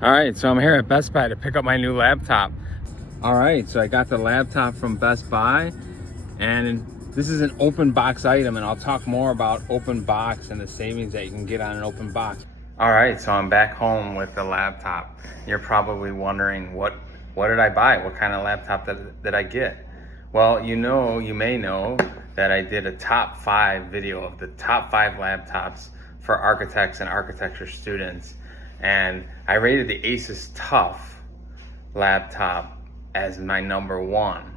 All right, so I'm here at Best Buy to pick up my new laptop. All right, so I got the laptop from Best Buy, and this is an open box item, and I'll talk more about open box and the savings that you can get on an open box. All right, so I'm back home with the laptop. You're probably wondering, what did I buy? What kind of laptop did I get? Well, you may know that I did a top 5 video of the top 5 laptops for architects and architecture students. And I rated the Asus TUF laptop as my number 1.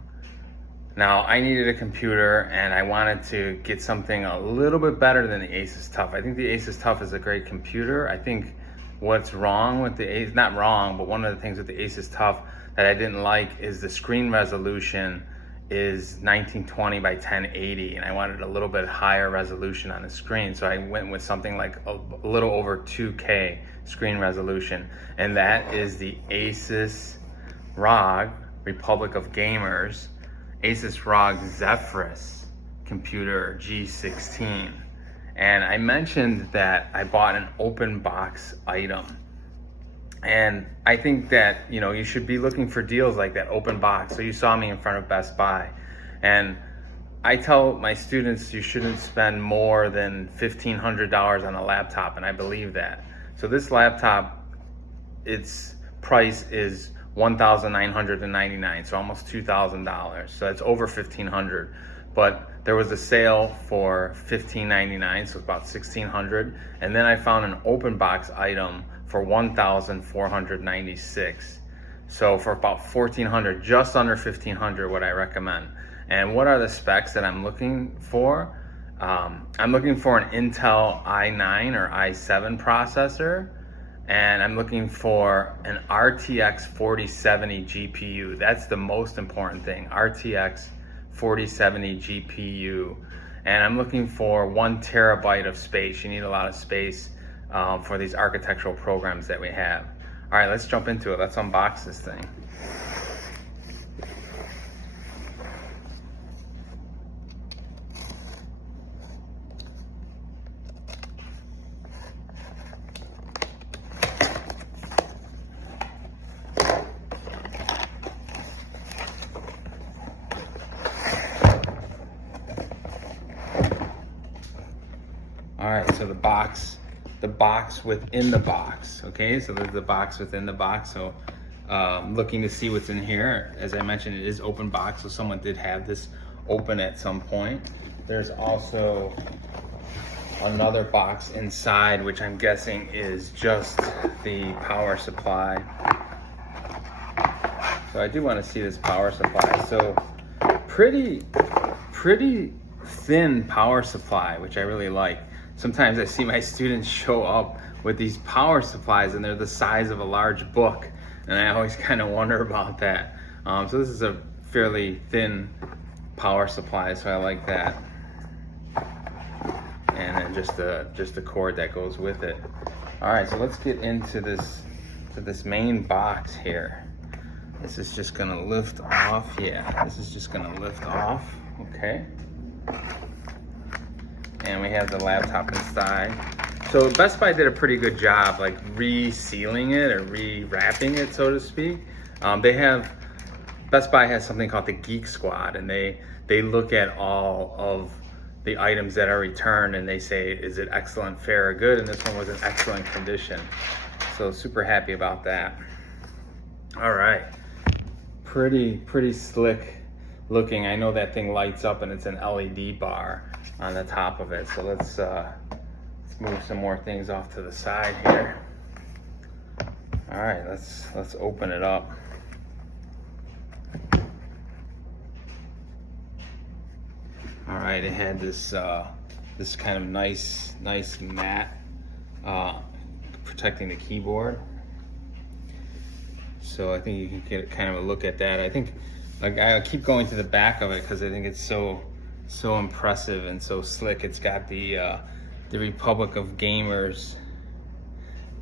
Now, I needed a computer and I wanted to get something a little bit better than the Asus TUF. I think the Asus TUF is a great computer. I think what's wrong with the Asus, not wrong, but one of the things with the Asus TUF that I didn't like is the screen resolution is 1920 by 1080, and I wanted a little bit higher resolution on the screen, so I went with something like a little over 2K screen resolution, and that is the Asus ROG Republic of Gamers Asus ROG Zephyrus computer G16. And I mentioned that I bought an open box item. And I think that, you should be looking for deals like that, open box. So you saw me in front of Best Buy. And I tell my students you shouldn't spend more than $1,500 on a laptop, and I believe that. So this laptop, its price is $1,999, so almost $2,000. So it's over $1,500. But there was a sale for $1,599, so it's about $1,600. And then I found an open box item for $1,496. So for about $1,400, just under $1,500, what I recommend. And what are the specs that I'm looking for? I'm looking for an Intel i9 or i7 processor, and I'm looking for an RTX 4070 GPU. That's the most important thing, RTX 4070 GPU. And I'm looking for 1 terabyte of space. You need a lot of space for these architectural programs that we have. All right, let's jump into it. Let's unbox this thing. All right, so the box within the box, okay? So there's the box within the box. So looking to see what's in here. As I mentioned, it is open box, so someone did have this open at some point. There's also another box inside, which I'm guessing is just the power supply. So I do want to see this power supply. So pretty thin power supply, which I really like. Sometimes I see my students show up with these power supplies and they're the size of a large book, and I always kind of wonder about that. So this is a fairly thin power supply, so I like that. And then just the cord that goes with it. All right, so let's get into this main box here. This is just gonna lift off. Yeah, this is just gonna lift off. Okay. And we have the laptop inside. So Best Buy did a pretty good job, like re-sealing it or re-wrapping it, so to speak. Best Buy has something called the Geek Squad, and they look at all of the items that are returned and they say, is it excellent, fair, or good? And this one was in excellent condition. So super happy about that. All right, pretty slick looking. I know that thing lights up and it's an LED bar on the top of it. So let's move some more things off to the side here. All right, let's open it up. All right, it had this kind of nice mat protecting the keyboard. So I think you can get kind of a look at that. I think, like, I keep going to the back of it because I think it's so impressive and so slick. It's got the Republic of Gamers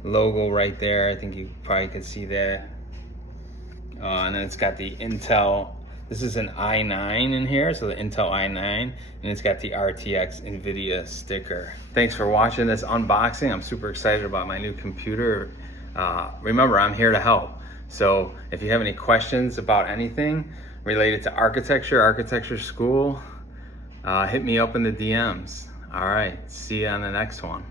logo right there. I think you probably could see that. And then it's got the Intel. This is an i9 in here, so the Intel i9, and it's got the RTX NVIDIA sticker. Thanks for watching this unboxing. I'm super excited about my new computer. remember, I'm here to help. So if you have any questions about anything related to architecture school, hit me up in the DMs. All right, see you on the next one.